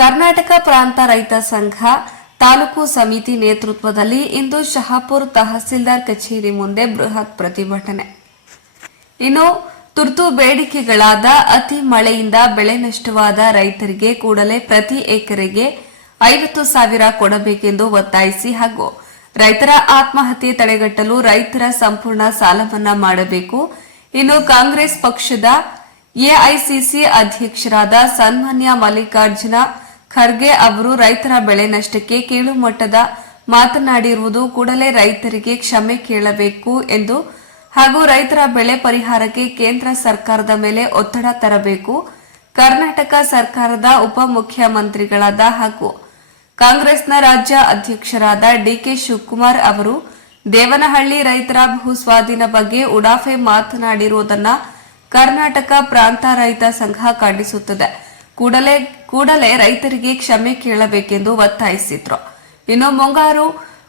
ಕರ್ನಾಟಕ ಪ್ರಾಂತ ರೈತ ಸಂಘ ತಾಲೂಕು ಸಮಿತಿ ನೇತೃತ್ವದಲ್ಲಿ ಇಂದು ಶಹಾಪುರ್ ತಹಸೀಲ್ದಾರ್ ಕಚೇರಿ ಮುಂದೆ ಬೃಹತ್ ಪ್ರತಿಭಟನೆ. ಇನ್ನು ತುರ್ತು ಬೇಡಿಕೆಗಳಾದ ಅತಿ ಮಳೆಯಿಂದ ಬೆಳೆ ನಷ್ಟವಾದ ರೈತರಿಗೆ ಕೂಡಲೇ ಪ್ರತಿ ಎಕರೆಗೆ ಐವತ್ತು ಸಾವಿರ ಕೊಡಬೇಕೆಂದು ಒತ್ತಾಯಿಸಿ ಹಾಗೂ ರೈತರ ಆತ್ಮಹತ್ಯೆ ತಡೆಗಟ್ಟಲು ರೈತರ ಸಂಪೂರ್ಣ ಸಾಲಮನ್ನಾ ಮಾಡಬೇಕು. ಇನ್ನು ಕಾಂಗ್ರೆಸ್ ಪಕ್ಷದ ಎಐಸಿಸಿ ಅಧ್ಯಕ್ಷರಾದ ಸನ್ಮಾನ್ಯ ಮಲ್ಲಿಕಾರ್ಜುನ ಖರ್ಗೆ ಅವರು ರೈತರ ಬೆಳೆ ನಷ್ಟಕ್ಕೆ ಕೀಳು ಮಟ್ಟದ ಮಾತನಾಡಿರುವುದು ಕೂಡಲೇ ರೈತರಿಗೆ ಕ್ಷಮೆ ಕೇಳಬೇಕು ಎಂದು ಹಾಗೂ ರೈತರ ಬೆಳೆ ಪರಿಹಾರಕ್ಕೆ ಕೇಂದ್ರ ಸರ್ಕಾರದ ಮೇಲೆ ಒತ್ತಡ ತರಬೇಕು. ಕರ್ನಾಟಕ ಸರ್ಕಾರದ ಉಪಮುಖ್ಯಮಂತ್ರಿಗಳಾದ ಹಾಗೂ ಕಾಂಗ್ರೆಸ್ನ ರಾಜ್ಯ ಅಧ್ಯಕ್ಷರಾದ ಡಿಕೆ ಶಿವಕುಮಾರ್ ಅವರು ದೇವನಹಳ್ಳಿ ರೈತರ ಭೂಸ್ವಾಧೀನ ಬಗ್ಗೆ ಉಡಾಫೆ ಮಾತನಾಡಿರುವುದನ್ನ ಕರ್ನಾಟಕ ಪ್ರಾಂತ ರೈತ ಸಂಘ ಖಂಡಿಸುತ್ತದೆ. ಕೂಡಲೇ ಕೂಡಲೇ ರೈತರಿಗೆ ಕ್ಷಮೆ ಕೇಳಬೇಕೆಂದು ಒತ್ತಾಯಿಸಿದ್ರು. ಇನ್ನು ಮುಂಗಾರು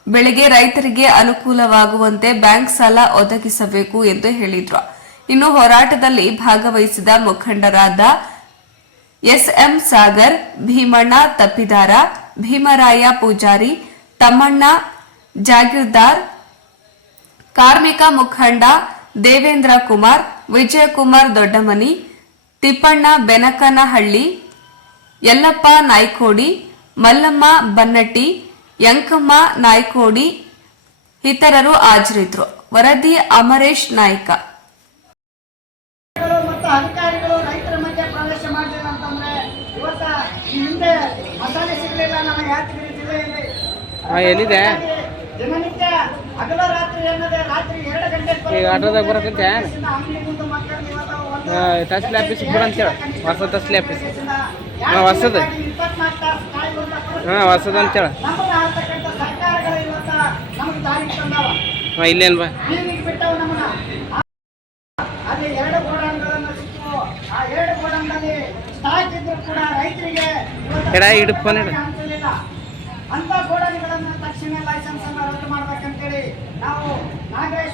ಬೆಳೆಗೆ ರೈತರಿಗೆ ಅನುಕೂಲವಾಗುವಂತೆ ಬ್ಯಾಂಕ್ ಸಾಲ ಒದಗಿಸಬೇಕು ಎಂದು ಹೇಳಿದ್ರು. ಇನ್ನು ಹೋರಾಟದಲ್ಲಿ ಭಾಗವಹಿಸಿದ ಮುಖಂಡರಾದ ಎಸ್ಎಂ ಸಾಗರ್, ಭೀಮಣ್ಣ ತಪ್ಪಿದಾರ, ಭೀಮರಾಯ ಪೂಜಾರಿ, ತಮ್ಮಣ್ಣ ಜಾಗೀರ್ದಾರ್, ಕಾರ್ಮಿಕ ಮುಖಂಡ ದೇವೇಂದ್ರ ಕುಮಾರ್, ವಿಜಯಕುಮಾರ್ ದೊಡ್ಡಮನಿ ತಿಪ್ಪಣ್ಣ ಬೆನಕನಹಳ್ಳಿ ಯಲ್ಲಪ್ಪ ನಾಯ್ಕೋಡಿ ಮಲ್ಲಮ್ಮ ಬನ್ನಟ್ಟಿ ಯಂಕಮ್ಮ ನಾಯ್ಕೋಡಿ ಇತರರು ಹಾಜರಿದ್ರು. ವರದಿ ಅಮರೇಶ್ ನಾಯ್ಕ. ಅಧಿಕಾರಿಗಳು ಮತ್ತು ಅಧಿಕಾರಿಗಳು ರೈತರ ಮಧ್ಯೆ ಪ್ರವೇಶ ಮಾಡಲಿಲ್ಲ ಅಂತಂದ್ರೆ ಇವತ್ತ ಹಿಂದೆ ಮಸಾಲೆ ಸಿಗಲಿಲ್ಲ ನಮ್ಮ ಯಾದಗಿರಿ ಜಿಲ್ಲೆಯಲ್ಲಿ. ಹಾ, ಎಲ್ಲಿದೆ? ದಿನನಿತ್ಯ ಹಗಲ ರಾತ್ರಿ ಎನ್ನದೆ ರಾತ್ರಿ ಎರಡು ಗಂಟೆ ಈಗ ಆಟೋದಾಗ ಬರಕಂತೆ? ಅಂಗಡಿ ಮುಂದೆ ಮಕ್ಕಳು ಇವತ್ತು ಒಂದು ತಹಸೀಲ್ ಆಫೀಸ್ ಬಿಡು ಅಂತೇಳಿ ಹೊಸ ತಹಸೀಲ್ ಆಫೀಸ್. ಹಾ, ಹೊಸದು. ಹಾಂ ಹೊಸದು ಅಂತೇಳಿ ಹಾಂ ಇಲ್ಲೇನು ಬಾ. ಎಡ ಬಿಟ್ಟವು ಫೋನ್ ಗೋಡಾನ್ಗಳನ್ನು ಸಿಕ್ಕು ಆ ಎರಡು ಗೋಡಾನ್ನಲ್ಲಿ ಸ್ಟಾಕ್ ಇದ್ರು ಕೂಡ ರೈತರಿಗೆ ಇವತ್ತು ಎಡ ಇಡು ಫೋನ್ ಇಡು. ಅನ್ಸಲಿಲ್ಲ. ಅಂತ ಗೋಡಾನ್ಗಳನ್ನು ತಕ್ಷಣ ಲೈಸೆನ್ಸ್ ಅನ್ನು ರದ್ದು ಮಾಡ್ಬೇಕಂತೇಳಿ ನಾವು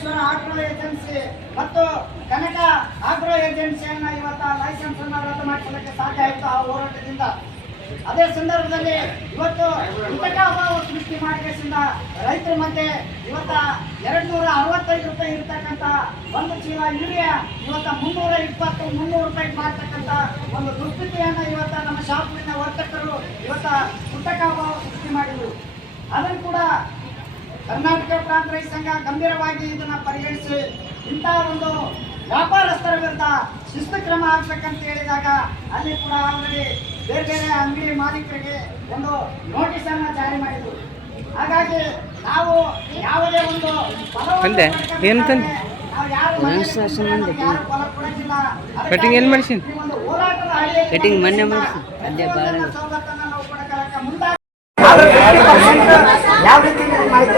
ನಾಗೇಶ್ವರ ಆಗ್ರೋ ಏಜೆನ್ಸಿ ಮತ್ತು ಕನಕ ಆಗ್ರೋ ಏಜೆನ್ಸಿಯನ್ನು ಇವತ್ತು ಲೈಸೆನ್ಸ್ ಅನ್ನು ರದ್ದು ಮಾಡಿಸಲಿಕ್ಕೆ ಸಾಧ್ಯ ಆಯಿತು ಆ ಹೋರಾಟದಿಂದ. ಅದೇ ಸಂದರ್ಭದಲ್ಲಿ ಇವತ್ತು ಕೃತಕ ಅಭಾವ ಸೃಷ್ಟಿ ಮಾಡಿದ ರೈತರ ಮಧ್ಯೆ ಇವತ್ತ ಎರಡು ನೂರ ಅರವತ್ತೈದು ರೂಪಾಯಿ ಇರ್ತಕ್ಕಂಥ ಒಂದು ಚೀಲ ಯೂರಿಯಾ, ಇವತ್ತ ಮುನ್ನೂರ ಇಪ್ಪತ್ತು ಮುನ್ನೂರು ರೂಪಾಯಿ ಮಾಡ್ತಕ್ಕಂಥ ಒಂದು ದುಸ್ಥಿತಿಯನ್ನು ಇವತ್ತ ನಮ್ಮ ಶಾಪಿನ ವರ್ತಕರು ಇವತ್ತ ಕೃತಕ ಅಭಾವ ಸೃಷ್ಟಿ ಮಾಡಿದರು. ಅದನ್ನು ಕೂಡ ಕರ್ನಾಟಕ ಪ್ರಾಂತ ರೈತ ಸಂಘ ಗಂಭೀರವಾಗಿ ಇದನ್ನ ಪರಿಗಣಿಸಿ ಇಂತಹ ಒಂದು ವ್ಯಾಪಾರಸ್ಥರ ವಿರುದ್ಧ ಶಿಸ್ತು ಕ್ರಮ ಆಗ್ಬೇಕಂತ ಹೇಳಿದಾಗ ಅಲ್ಲಿ ಕೂಡ ಆಲ್ರೆಡಿ ಬೇರೆ ಬೇರೆ ಅಂಗಡಿ ಮಾಲೀಕರಿಗೆ ಒಂದು ನೋಟಿಸ್ ಅನ್ನ ಜಾರಿ ಮಾಡಿದ್ರು. ಹಾಗಾಗಿ ನಾವು ಯಾವುದೇ ಒಂದು ಕಟಿಂಗ್ ತಂದೆ? ಏನ್ ಕಟಿಂಗ್ ನಾವು ಯಾರು ಮನೆಯಲ್ಲಿ ಯಾರು ಫಲ ಕೊಡಂಗಿಲ್ಲ. ಅದಕ್ಕಾಗಿ ಕಟಿಂಗ್ ಏನ್ ಮಾಡ್ಸಿನ್? ಈ ಒಂದು ಹೋರಾಟದ ಅಡಿಯಲ್ಲಿ ಕಟಿಂಗ್ ಮೊನ್ನೆ ನಮ್ಮ ಮಾಡ್ಸಿನ್. ಅದೇ ಬಾಳ. ಪ್ರತಿಯೊಂದನ್ನ ಸವಲತ್ತನ್ನ ನಾವು ಕೊಡಕ್ಕೆ ಮುಂದಾಗಿ ಯಾವ ರೀತಿ ನೀವು ಮಾಹಿತಿ